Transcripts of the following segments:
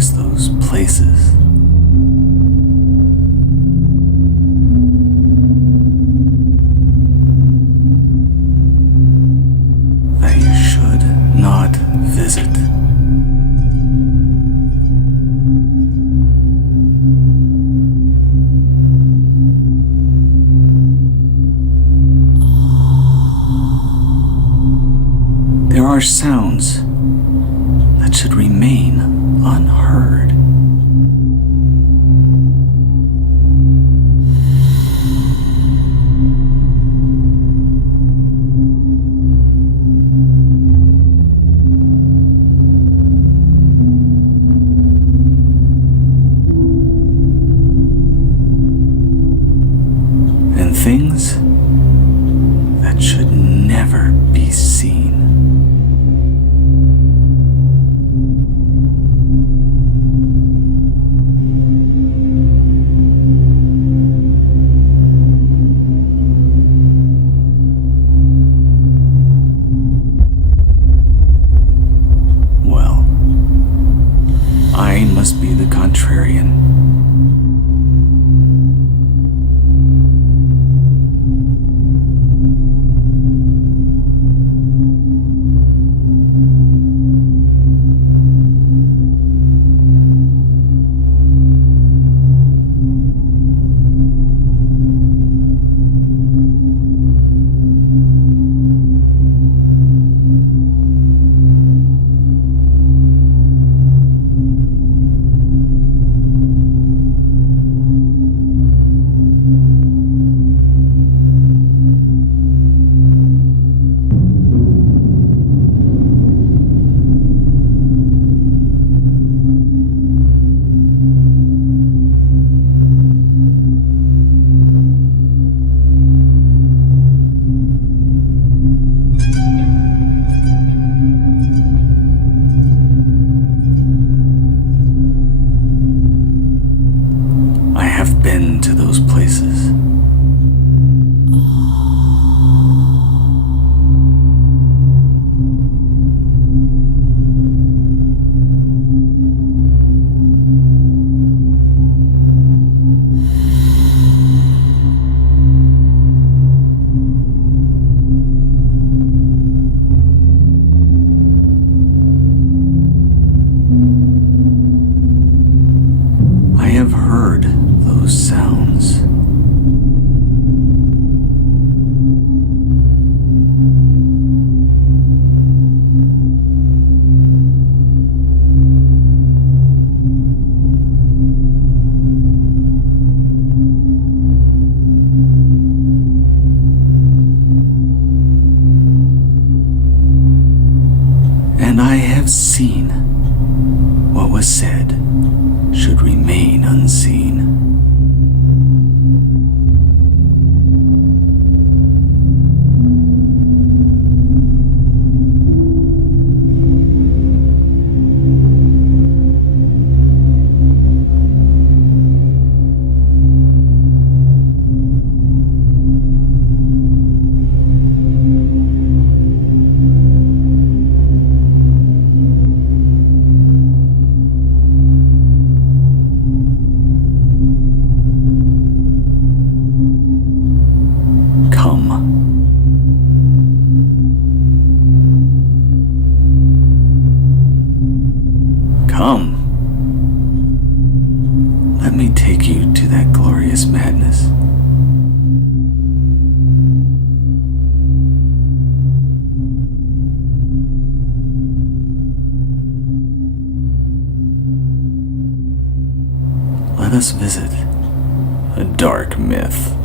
recognize those places. That you should not visit. There are sounds that should remain unheard. And things that should never be seen. Well, I must be the contrarian. I have been to those places. I have heard those sounds. And I have seen what was said should remain unseen. Come. Let me take you to that glorious madness. Let us visit a dark myth.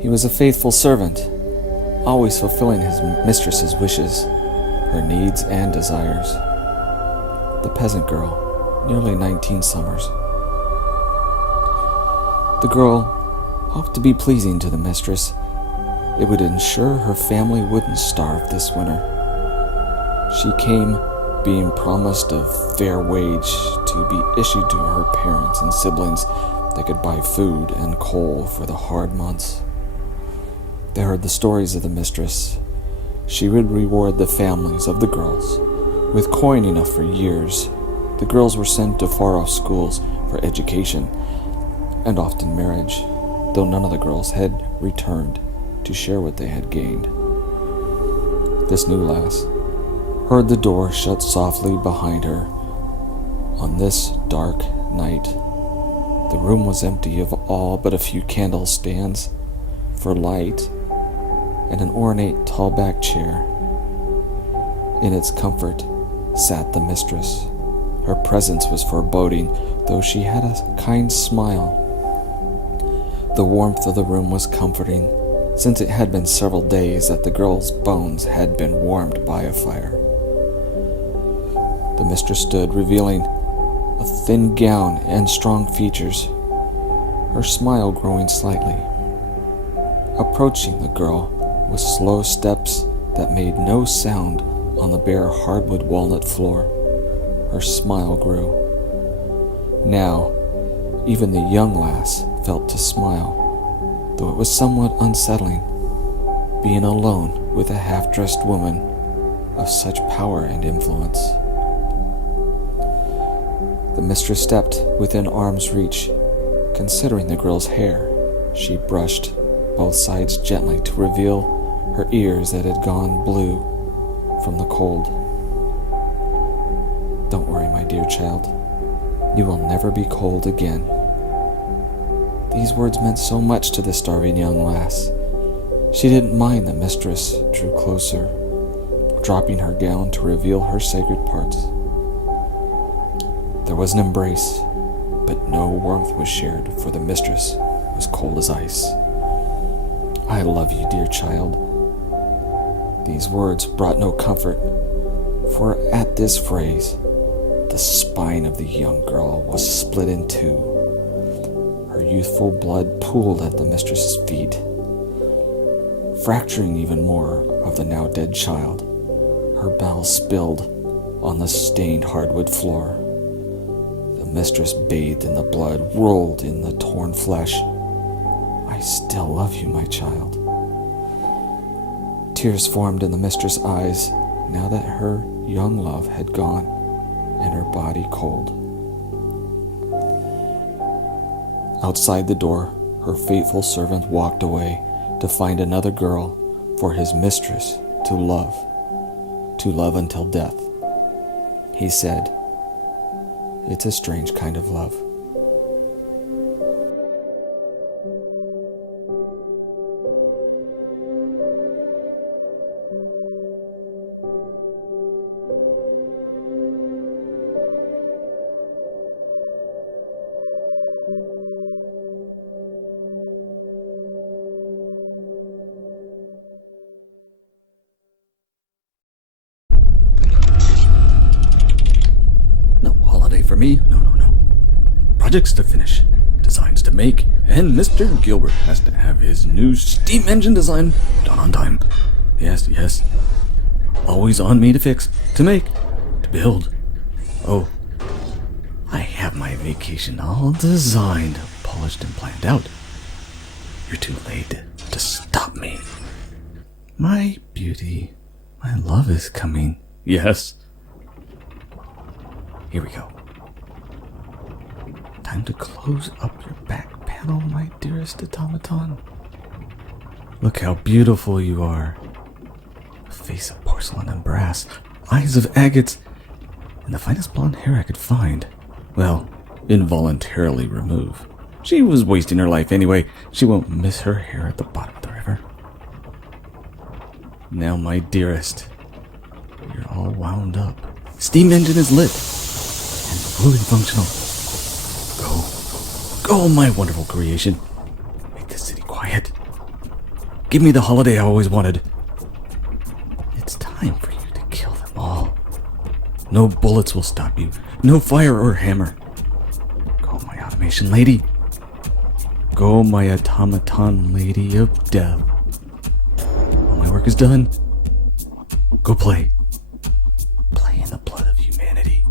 He was a faithful servant, always fulfilling his mistress's wishes, her needs and desires. The peasant girl, nearly 19 summers. The girl hoped to be pleasing to the mistress. It would ensure her family wouldn't starve this winter. She came being promised a fair wage to be issued to her parents and siblings that could buy food and coal for the hard months. They heard the stories of the mistress. She would reward the families of the girls with coin enough for years. The girls were sent to far-off schools for education and often marriage, though none of the girls had returned to share what they had gained. This new lass heard the door shut softly behind her. On this dark night, the room was empty of all but a few candle stands for light and an ornate tall-back chair. In its comfort sat the mistress. Her presence was foreboding, though she had a kind smile. The warmth of the room was comforting, since it had been several days that the girl's bones had been warmed by a fire. The mistress stood, revealing a thin gown and strong features, her smile growing slightly. Approaching the girl with slow steps that made no sound on the bare hardwood walnut floor, her smile grew. Now, even the young lass felt to smile, though it was somewhat unsettling, being alone with a half-dressed woman of such power and influence. The mistress stepped within arm's reach. Considering the girl's hair, she brushed both sides gently to reveal her ears that had gone blue from the cold. Don't worry, my dear child. You will never be cold again. These words meant so much to the starving young lass. She didn't mind the mistress drew closer, dropping her gown to reveal her sacred parts. There was an embrace, but no warmth was shared, for the mistress was cold as ice. I love you, dear child. These words brought no comfort, for at this phrase, the spine of the young girl was split in two. Her youthful blood pooled at the mistress's feet, fracturing even more of the now dead child. Her bowels spilled on the stained hardwood floor. The mistress, bathed in the blood, rolled in the torn flesh. I still love you, my child. Tears formed in the mistress' eyes now that her young love had gone and her body cold. Outside the door, her faithful servant walked away to find another girl for his mistress to love until death. He said, "It's a strange kind of love." No holiday for me. No. Projects to finish, designs to make, and Mr. Gilbert has to have his new steam engine design done on time. Yes. Always on me to fix, to make, to build. Oh, I have my vacation all designed, polished, and planned out. You're too late to stop me. My beauty, my love is coming. Yes. Here we go. Time to close up your back panel, my dearest automaton. Look how beautiful you are. A face of porcelain and brass, eyes of agates, and the finest blonde hair I could find. Well, involuntarily remove. She was wasting her life anyway. She won't miss her hair at the bottom of the river. Now, my dearest, you're all wound up. Steam engine is lit and fully functional. Go, my wonderful creation. Make the city quiet. Give me the holiday I always wanted. It's time for you to kill them all. No bullets will stop you. No fire or hammer. Go, my automation lady. Go, my automaton lady of death. All my work is done. Go play. Play in the blood of humanity.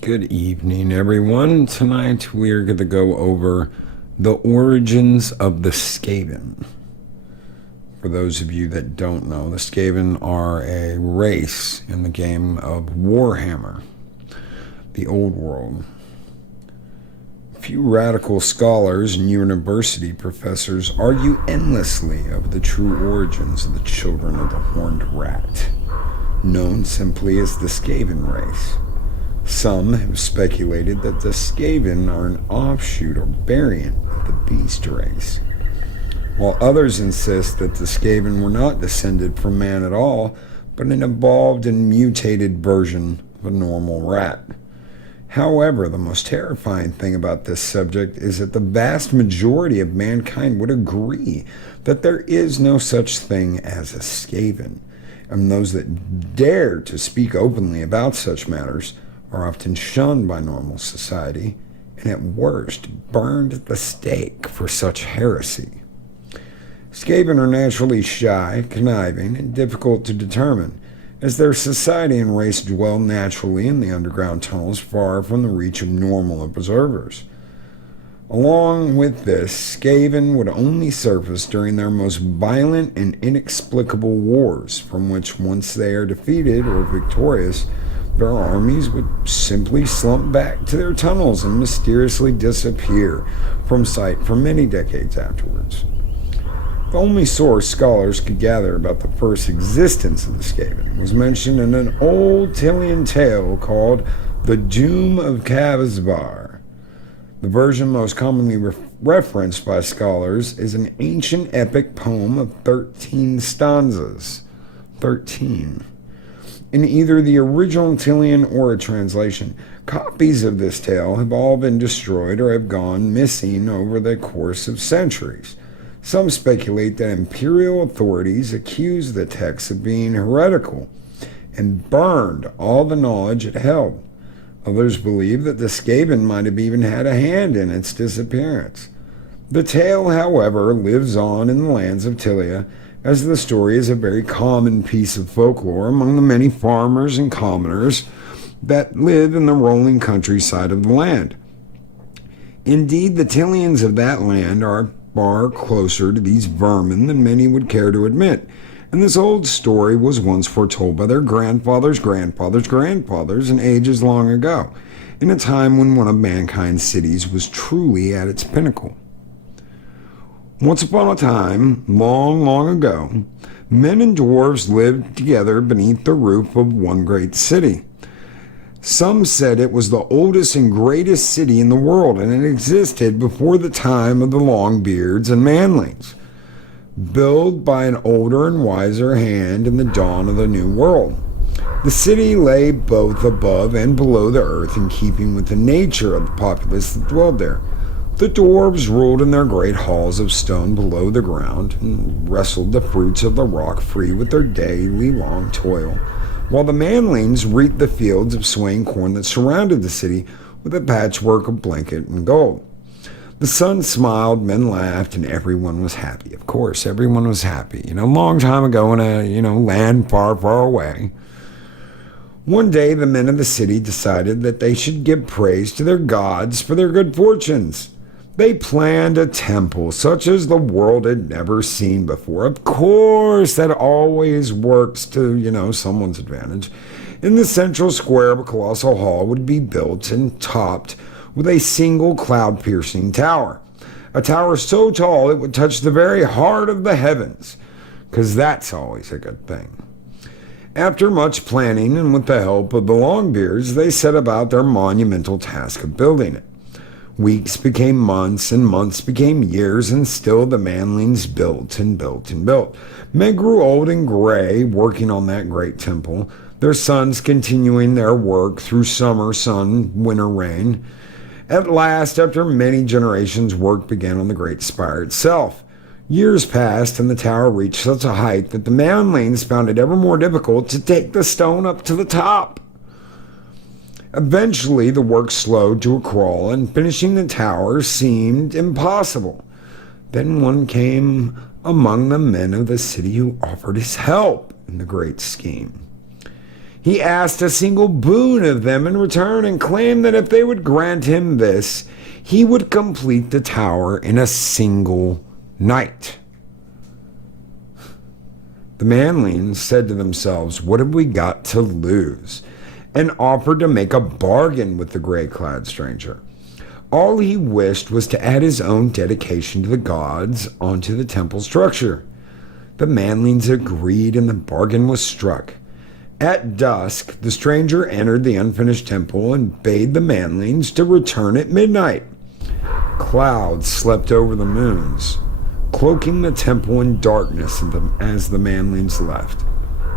Good evening, everyone. Tonight we're going to go over the origins of the Skaven. For those of you that don't know, the Skaven are a race in the game of Warhammer, the old world. A few radical scholars and university professors argue endlessly of the true origins of the children of the Horned Rat, known simply as the Skaven race. Some have speculated that the Skaven are an offshoot or variant of the Beast race, while others insist that the Skaven were not descended from man at all, but an evolved and mutated version of a normal rat. However, the most terrifying thing about this subject is that the vast majority of mankind would agree that there is no such thing as a Skaven, and those that dare to speak openly about such matters are often shunned by normal society, and at worst burned at the stake for such heresy. Skaven are naturally shy, conniving, and difficult to determine, as their society and race dwell naturally in the underground tunnels far from the reach of normal observers. Along with this, Skaven would only surface during their most violent and inexplicable wars, from which once they are defeated or victorious, their armies would simply slump back to their tunnels and mysteriously disappear from sight for many decades afterwards. The only source scholars could gather about the first existence of the Skaven was mentioned in an old Tilian tale called The Doom of Kavasvar. The version most commonly referenced by scholars is an ancient epic poem of 13 stanzas. 13. In either the original Tilian or a translation, copies of this tale have all been destroyed or have gone missing over the course of centuries. Some speculate that imperial authorities accuse the text of being heretical and burned all the knowledge it held. Others believe that the Skaven might have even had a hand in its disappearance. The tale, however, lives on in the lands of Tilia, as the story is a very common piece of folklore among the many farmers and commoners that live in the rolling countryside of the land. Indeed, the Tilians of that land are far closer to these vermin than many would care to admit, and this old story was once foretold by their grandfathers' grandfathers' grandfathers in ages long ago, in a time when one of mankind's cities was truly at its pinnacle. Once upon a time, long, long ago, men and dwarves lived together beneath the roof of one great city. Some said it was the oldest and greatest city in the world, and it existed before the time of the Longbeards and Manlings, built by an older and wiser hand in the dawn of the New World. The city lay both above and below the earth, in keeping with the nature of the populace that dwelled there. The dwarves ruled in their great halls of stone below the ground, and wrestled the fruits of the rock free with their daily long toil, while the manlings reaped the fields of swaying corn that surrounded the city with a patchwork of blanket and gold. The sun smiled, men laughed, and everyone was happy. Of course, everyone was happy. A long time ago in a, land far, far away. One day, the men of the city decided that they should give praise to their gods for their good fortunes. They planned a temple such as the world had never seen before. Of course, that always works to, someone's advantage. In the central square of a colossal hall would be built and topped with a single cloud-piercing tower. A tower so tall it would touch the very heart of the heavens, because that's always a good thing. After much planning and with the help of the Longbeards, they set about their monumental task of building it. Weeks became months, and months became years, and still the manlings built and built and built. Men grew old and gray working on that great temple, their sons continuing their work through summer sun, winter rain. At last, after many generations, work began on the great spire itself. Years passed, and the tower reached such a height that the manlings found it ever more difficult to take the stone up to the top. Eventually, the work slowed to a crawl, and finishing the tower seemed impossible. Then one came among the men of the city who offered his help in the great scheme. He asked a single boon of them in return, and claimed that if they would grant him this, he would complete the tower in a single night. The manlings said to themselves, "What have we got to lose?" and offered to make a bargain with the gray-clad stranger. All he wished was to add his own dedication to the gods onto the temple structure. The manlings agreed, and the bargain was struck. At dusk, the stranger entered the unfinished temple and bade the manlings to return at midnight. Clouds slept over the moons, cloaking the temple in darkness as the manlings left.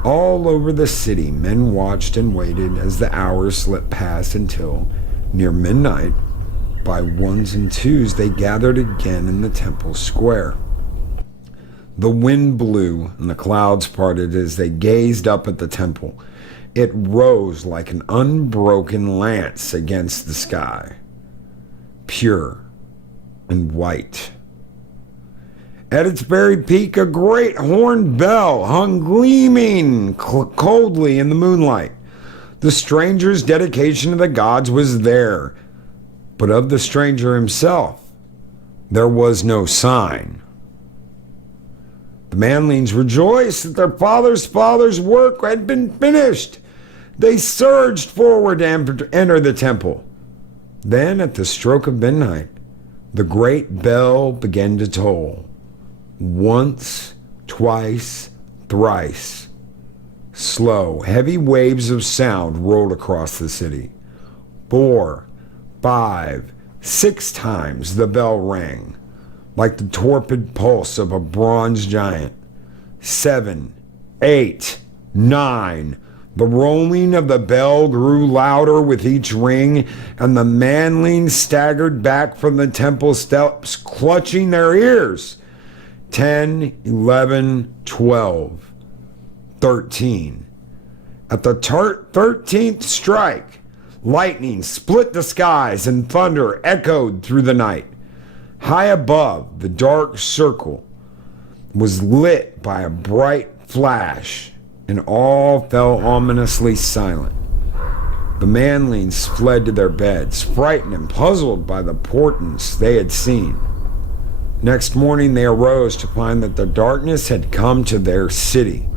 All over the city, men watched and waited as the hours slipped past until, near midnight, by ones and twos, they gathered again in the temple square. The wind blew and the clouds parted as they gazed up at the temple. It rose like an unbroken lance against the sky, pure and white. At its very peak, a great horned bell hung gleaming coldly in the moonlight. The stranger's dedication to the gods was there, but of the stranger himself, there was no sign. The manlings rejoiced that their father's work had been finished. They surged forward to enter the temple. Then, at the stroke of midnight, the great bell began to toll. Once, twice, thrice. Slow, heavy waves of sound rolled across the city. 4, 5, 6 times the bell rang, like the torpid pulse of a bronze giant. 7, 8, 9. The rolling of the bell grew louder with each ring, and the manlings staggered back from the temple steps, clutching their ears. 10, 11, 12, 13. At the 13th strike, lightning split the skies and thunder echoed through the night. High above, the dark circle was lit by a bright flash, and all fell ominously silent. The manlings fled to their beds, frightened and puzzled by the portents they had seen. Next morning they arose to find that the darkness had come to their city.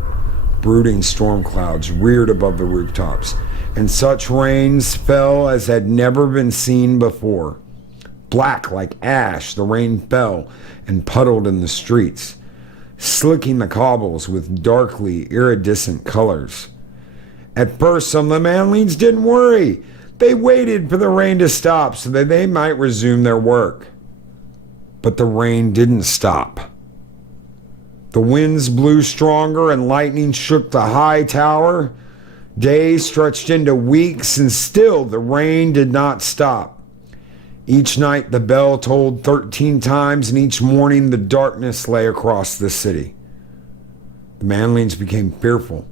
Brooding storm clouds reared above the rooftops, and such rains fell as had never been seen before. Black like ash, the rain fell and puddled in the streets, slicking the cobbles with darkly iridescent colors. At first, some of the manlings didn't worry. They waited for the rain to stop so that they might resume their work. But the rain didn't stop. The winds blew stronger and lightning shook the high tower. Days stretched into weeks, and still the rain did not stop. Each night the bell tolled 13 times, and each morning the darkness lay across the city. The manlings became fearful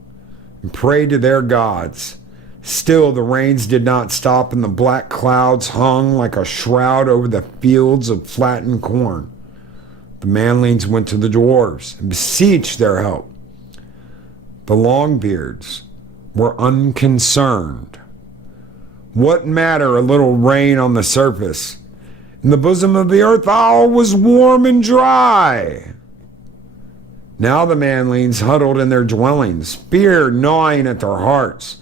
and prayed to their gods. Still the rains did not stop, and the black clouds hung like a shroud over the fields of flattened corn. The manlings went to the dwarves and beseeched their help. The Longbeards were unconcerned. What matter a little rain on the surface? In the bosom of the earth all was warm and dry. Now the manlings huddled in their dwellings, fear gnawing at their hearts.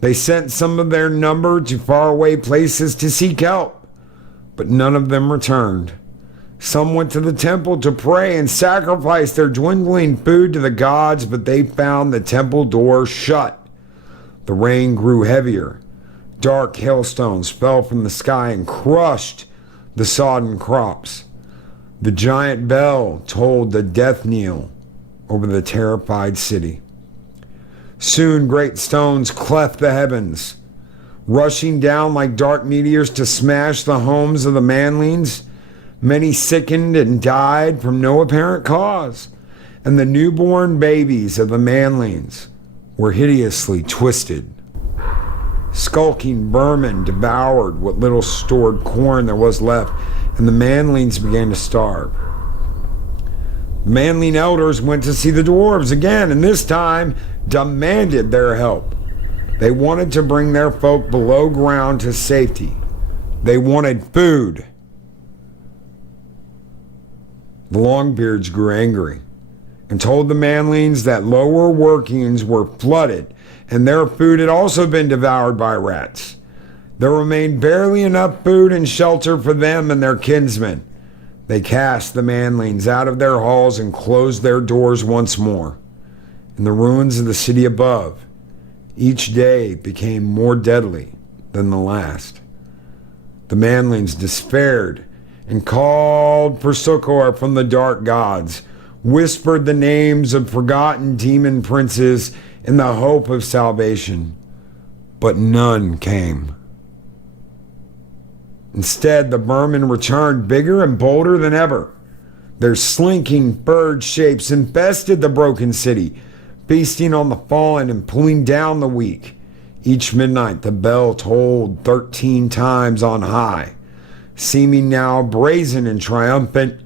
They sent some of their number to faraway places to seek help, but none of them returned. Some went to the temple to pray and sacrifice their dwindling food to the gods, but they found the temple door shut. The rain grew heavier. Dark hailstones fell from the sky and crushed the sodden crops. The giant bell tolled the death knell over the terrified city. Soon great stones cleft the heavens, rushing down like dark meteors to smash the homes of the manlings. Many sickened and died from no apparent cause, and the newborn babies of the manlings were hideously twisted. Skulking vermin devoured what little stored corn there was left, and the manlings began to starve. The manling elders went to see the dwarves again, and this time demanded their help. They wanted to bring their folk below ground to safety. They wanted food. The Longbeards grew angry and told the manlings that lower workings were flooded and their food had also been devoured by rats. There remained barely enough food and shelter for them and their kinsmen. They cast the manlings out of their halls and closed their doors once more. In the ruins of the city above, each day became more deadly than the last. The manlings despaired and called for succor from the dark gods, whispered the names of forgotten demon princes in the hope of salvation, but none came. Instead, the vermin returned bigger and bolder than ever. Their slinking bird shapes infested the broken city, feasting on the fallen and pulling down the weak. Each midnight the bell tolled 13 times on high, seeming now brazen and triumphant.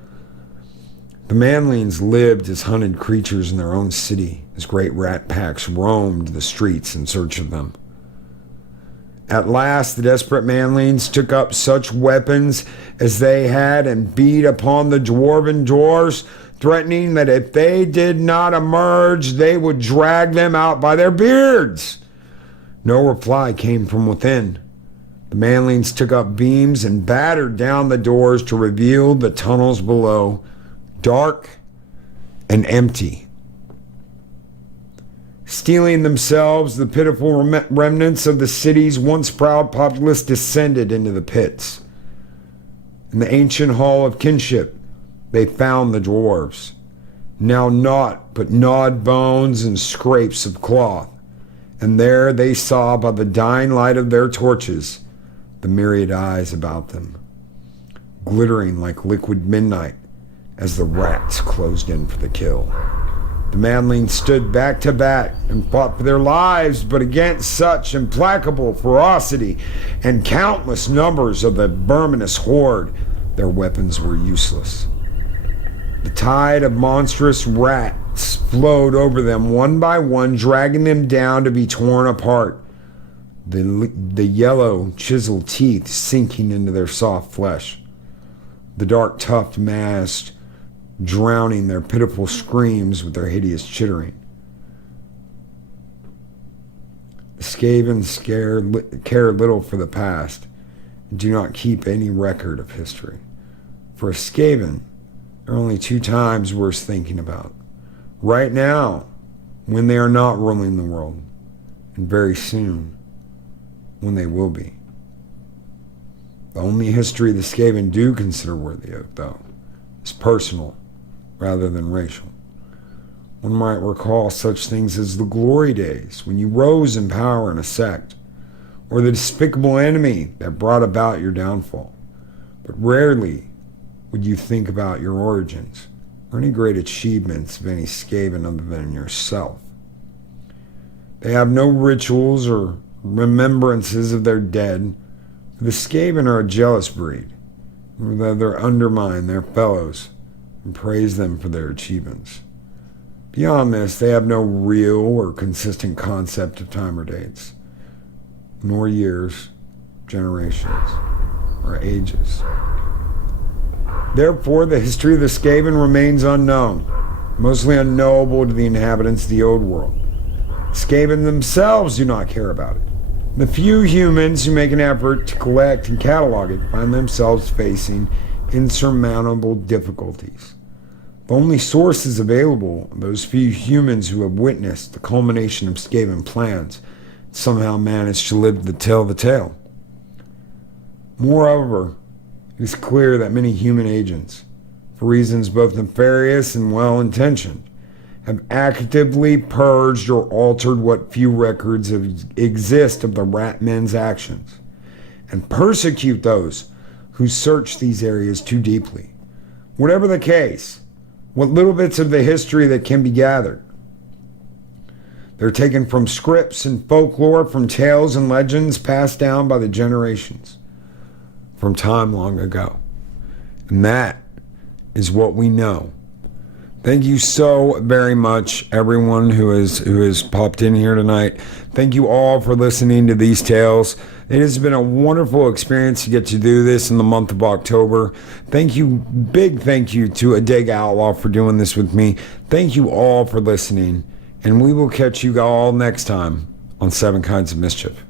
The manlings lived as hunted creatures in their own city, as great rat packs roamed the streets in search of them. At last the desperate manlings took up such weapons as they had and beat upon the dwarven doors, threatening that if they did not emerge, they would drag them out by their beards. No reply came from within. The manlings took up beams and battered down the doors to reveal the tunnels below, dark and empty. Stealing themselves, the pitiful remnants of the city's once proud populace descended into the pits. In the ancient hall of kinship, they found the dwarves, now naught but gnawed bones and scraps of cloth, and there they saw by the dying light of their torches the myriad eyes about them, glittering like liquid midnight as the rats closed in for the kill. The manlings stood back to back and fought for their lives, but against such implacable ferocity and countless numbers of the verminous horde, their weapons were useless. The tide of monstrous rats flowed over them one by one, dragging them down to be torn apart, the yellow chiseled teeth sinking into their soft flesh, the dark tufted mass drowning their pitiful screams with their hideous chittering. The Skaven care little for the past and do not keep any record of history. For a Skaven, there are only two times worth thinking about. Right now, when they are not ruling the world, and very soon, when they will be. The only history the Skaven do consider worthy of, though, is personal rather than racial. One might recall such things as the glory days, when you rose in power in a sect, or the despicable enemy that brought about your downfall. But rarely would you think about your origins, or any great achievements of any Skaven other than yourself. They have no rituals or remembrances of their dead. The Skaven are a jealous breed, who rather undermine their fellows and praise them for their achievements. Beyond this, they have no real or consistent concept of time or dates, nor years, generations, or ages. Therefore, the history of the Skaven remains unknown, mostly unknowable to the inhabitants of the old world. Skaven themselves do not care about it. The few humans who make an effort to collect and catalog it find themselves facing insurmountable difficulties. The only sources available are those few humans who have witnessed the culmination of Skaven plans and somehow managed to live to tell the tale. Moreover, it is clear that many human agents, for reasons both nefarious and well-intentioned, have actively purged or altered what few records exist of the rat men's actions, and persecute those who search these areas too deeply. Whatever the case, what little bits of the history that can be gathered, they're taken from scripts and folklore, from tales and legends passed down by the generations from time long ago. And that is what we know. Thank you so very much, everyone who has popped in here tonight. Thank you all for listening to these tales. It has been a wonderful experience to get to do this in the month of October. Thank you, big thank you to Adega Outlaw for doing this with me. Thank you all for listening, and we will catch you all next time on 7 Kinds of Mischief.